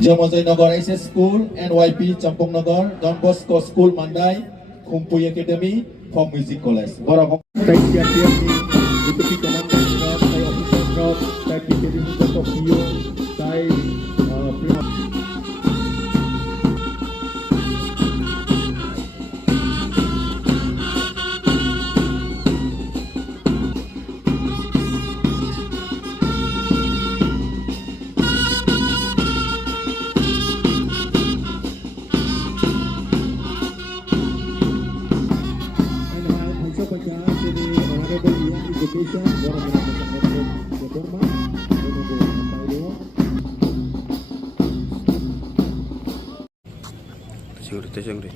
Jamojaynagar SS School, NYP Champongnagar, Don Bosco School Mandai, Khumpuy Academy, from Music College. Borok tay siap-siap ni deputy commandant crop, tay officer crop, tay PKD Mustafa PO, tay Siyempre.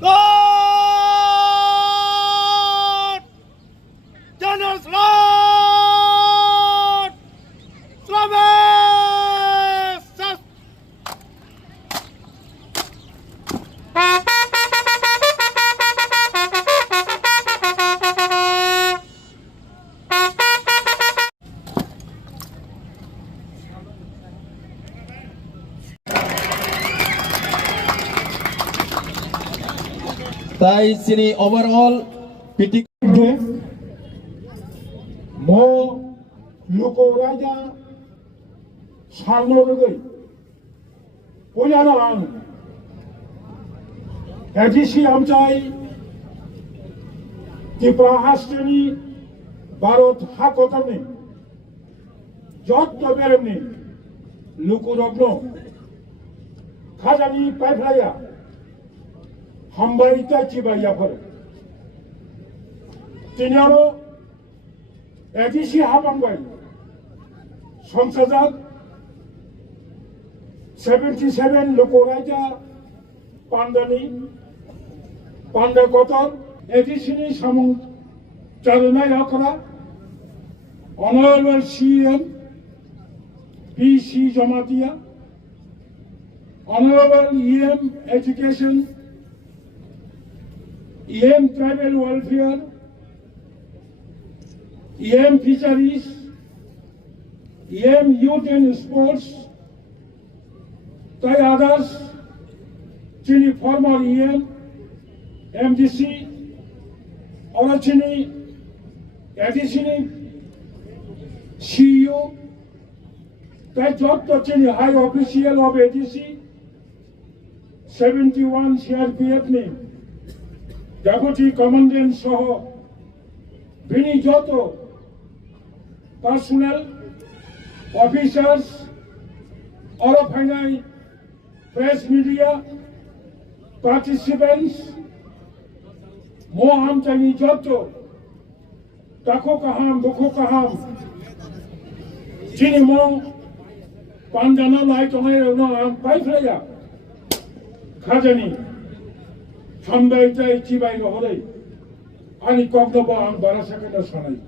Lord! Generals, Lord! Slaves! tay sini overall PT mo luko raja salno rugoi pojana ang edisi amchai Tripura হাস্টেনি Bharat হাকতানি যত বেরেনি লুকুরগ্ন খাজানি পাইফ্লাইয়া হামবারিতা চিবাইয়াফোর তিনি আরো ADC হাবাংবাই সংসদত 77 লোকরাইজা পান্ডানি পান্ডা কতর এডিসিনি সামং চালনায় আকরা honourable CM PC Jamatia honourable EM education EM Tribal Welfare, EM Fisheries, EM Youth and Sports, তাই others, যিনি former EM, MDC, ওরা যিনি ADC CEO, তাই যত যিনি High Official of ADC, 71 CRPF নেই Deputy Commandant সহ বিনি যত personnel officers all of Hanai press media participants mo amchani যত tako kaham bukho kaham jini mo pandana lai tongai no am paifleya khajani 참가자의 지방의 허리 아니 꼭도 안 바라사케나 사나이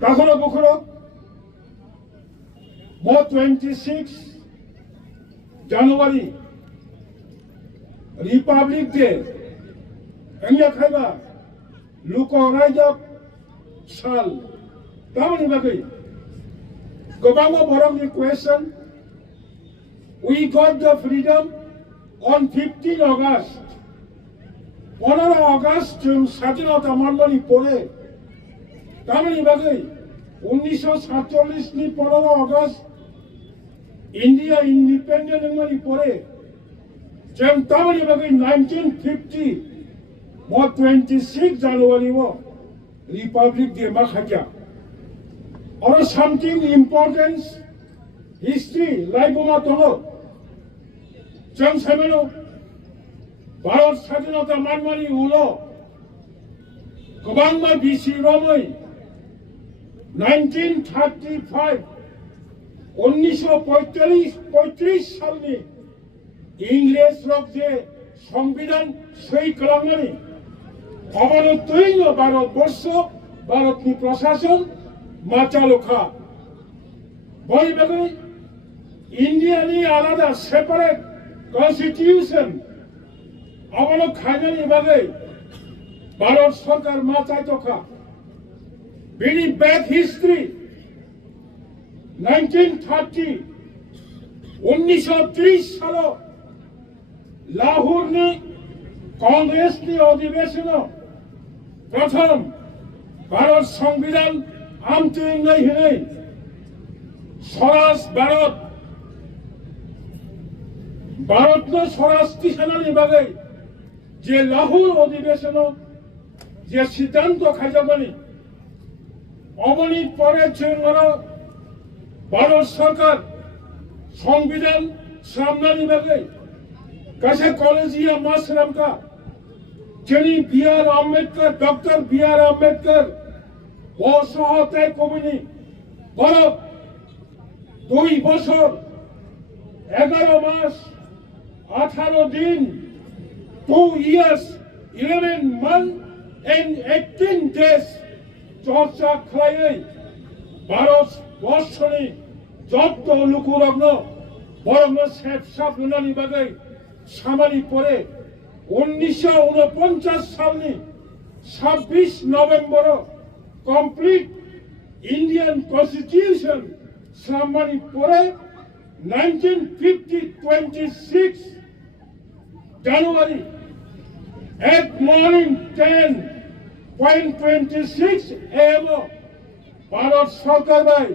가코나 보코로 뭐 26 January Republic Day engyakhaiba luko raijak sal tamani bagai gobanga borong ni question we got the freedom on 15 August, 15 August जों স্বাধীনতা মানবানি পরে তামানি বাগৈ 1947 नि 15 August India independent मानी परे जों तामानि बागै 1950 mo 26 January wo Republic Day ma khaja or something important history like ma tongo जों सामेनो भारत स्वाधीनता मानमानि उलो गोबां मा बिसि रमै 1935 1935 सालनि इंग्लिश रक जे संविधान सही खालामनानै अबनतैनो भारतबर्ष भारतनि प्रशासन माचालुखा बयबो इंडियानि आलादा सेपारेट Constitution, আমাদের খাইনানি বাগে ভারত সরকার মাথায় তোকা বিনি ব্যাক হিস্ট্রি 1930 1930 साल लाहौर ने कांग्रेस ने अधिवेशन प्रथम भारत संविधान आमतों नहीं स्वराज भारत में स्वराज सेनानी बागे जे लाहौर अधिवेशन जे सिद्धांत खाइजाबानी अवनी परे भारत सरकार संविधान सामनानी बागे कैसे कॉलेजिया मासराम का जनी B.R. Ambedkar doctor B.R. Ambedkar वो सहते कमिनी बरफ 2 বছর 11 मास 18 दिन 2 years 11 months and 18 days চর্চা খাইয়ে ভারত বর্ষণী যত লুকুরগ্ন বরং সেপসাপ লুনানি বাগে সামারি পরে 1949 সালনি 26 November complete Indian constitution summary পরে 1926 জানুয়ারি at morning 10:26 AM भारत सरकार भाई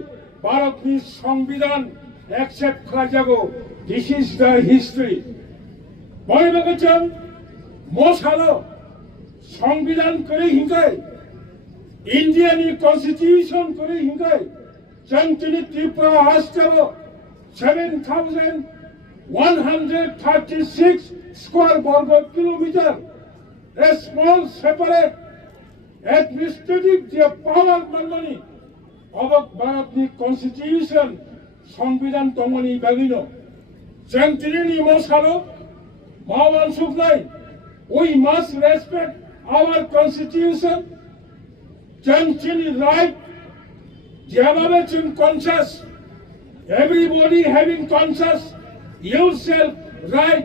भारत की संविधान एक्सेप्ट करा जागो दिस इज द हिस्ट्री बने बगचन मोसालो संविधान करे हिंगाय इंडियन कॉन्स्टिट्यूशन करे हिंगाय जंगतिनी त्रिपुरा हास्टेलो 7,136 square वर्ग kilometre a small separate administrative power manmani of Bharat की constitution संविधान तमनी बागिनो जंगतिनी मोसालो मावन सुखनाय we must respect our constitution jangtini right जेबाबे जों conscious everybody having conscious yourself right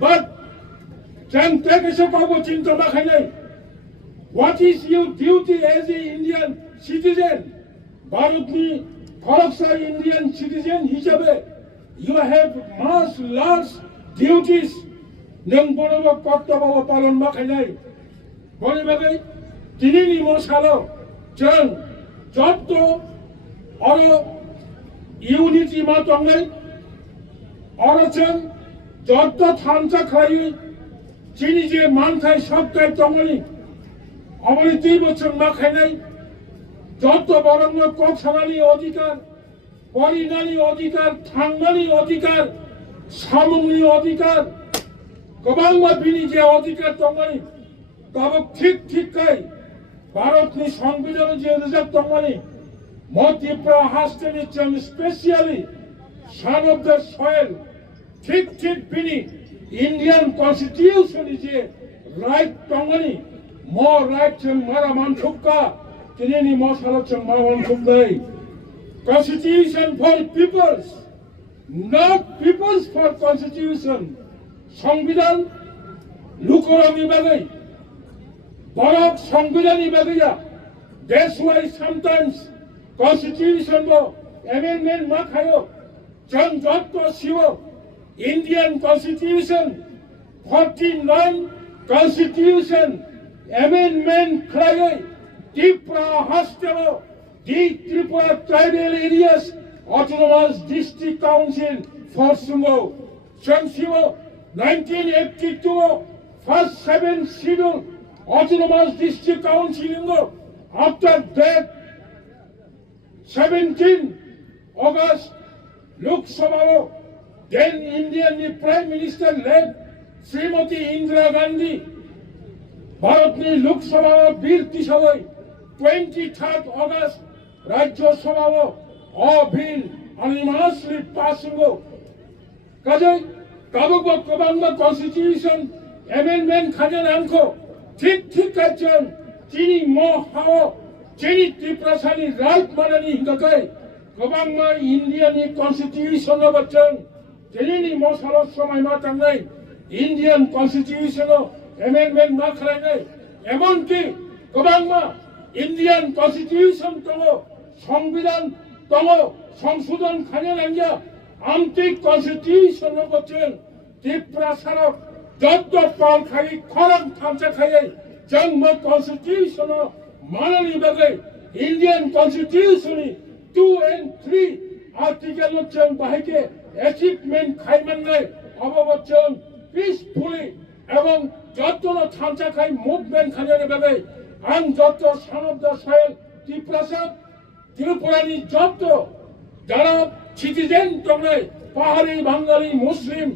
but जों तेकेसो पाबो चिंता बाखायनाय what is your duty as an Indian citizen भारतनि फरकसा Indian citizen हिसाबै you have much large duties नों बरबो कर्तव्य पालन बाखायनाय बने बागै दिनैनि मोसालो जों जत और यूनिटी मा दंनाय और जों जत थानसा खायो जिनि जे मानथाय सबथाय दंनि अबनि 2 বছর मा खायनाय जत बरंग कक्सानानि अधिकार परिनानि अधिकार थांनानि अधिकार सामुंनि अधिकार गोबां बिनि जे अधिकार दंनि दाबो ठीक भारतनि संविधान जे रिजार्व दंनि त्रिपुरा हास्टेनि जों specially son of the soil ठीक बिनि इंडियन कॉन्स्टिट्यूशन जे राइट दंनि more right जों मारा मानसुका दिनैनि मोसालो जों मा मानसुकनाय constitution for peoples not peoples for constitution संविधान लुकुरंनि बागै बरक संविधाननि बागैया that's why sometimes constitution बो amendment मा खायो जों जत सिवो Indian constitution 49 constitution amendment खायो Tripura hostel the Tripura tribal areas autonomous district council for Sungo Changsiwo 1982 first 7 schedule autonomous district council after that 17 August Lok Sabha then Indian Prime Minister led Srimati Indira Gandhi भारतनि Lok Sabha bill तिसाबै 23 August राज्य सभा अ bill unanimously passing काजै गाबो गोबां constitution amendment खाजन आंखो ठीक काजन जिनि म हाओ जिनि त्रिपुरासानि राइट मानानि हिंगाकै गोबां इंडियानि कॉन्स्टिट्यूशन बचन दिनैनि मोसालो समायमा थांनाय इंडियन कॉन्स्टिट्यूशन amendment मा खालायनाय एमनकि गोबां इंडियन कॉन्स्टिट्यूशन दङ संविधान दङ সংশোধন খাইয়া আন্তরিক কনস্টিটিউশন করছেন ত্রিপুরা সারক যত পাল খাই খরক থামচা খাইয়ে জন্ম কনস্টিটিউশন মাননী বাগে ইন্ডিয়ান কনস্টিটিউশন 2 and 3 আর্টিকেল হচ্ছেন বাহিকে অ্যাচিভমেন্ট খাইমান নাই অববচ্চন পিসফুলি এবং যত থামচা খাই মুভমেন্ট খাইয়ে বাগে আন যত সানব সাহেল ত্রিপ্রাসাদ ত্রিপুরানি যত যারা সিটিজেন দংনাই পাহাড়ি বাঙালি মুসলিম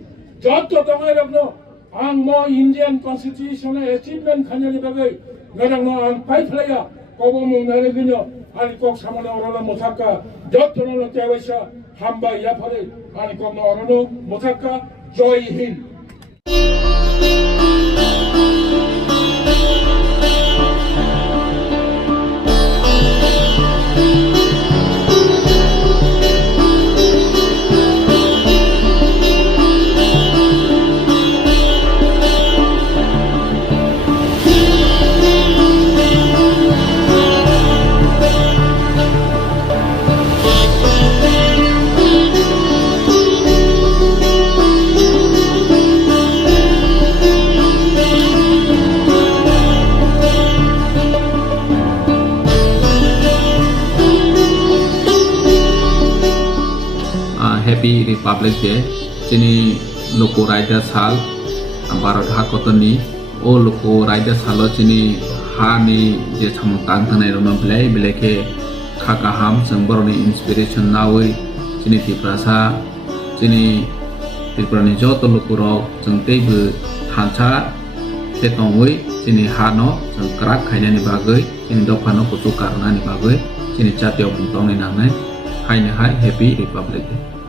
যত দংনাই রকম आं मो इंडियन कन्स्टिट्यूशन अचीवमेंट खाने बागे गरंग आं पाइफ्लाया कबो मुंगनारे गिनो आनि कक सामने अरनो मोथाका जत्तनो तेवैसा हामबा याफारे आनि कक अरनो मोथाका जय Hind Happy Republic Day chini loko raida sal Bharat hakotoni o loko raida salo chini ha ni je samtang thanai rono blai bleke khaka ham sangboroni inspiration nawi chini tiprasa chini tiprani joto loko ro jengtei bu thancha tetongoi chini ha no krak khaina ni bagai chini dokhano kutu karna ni bagai chini chatyo bungtong ni nangnai haine hai Happy Republic Day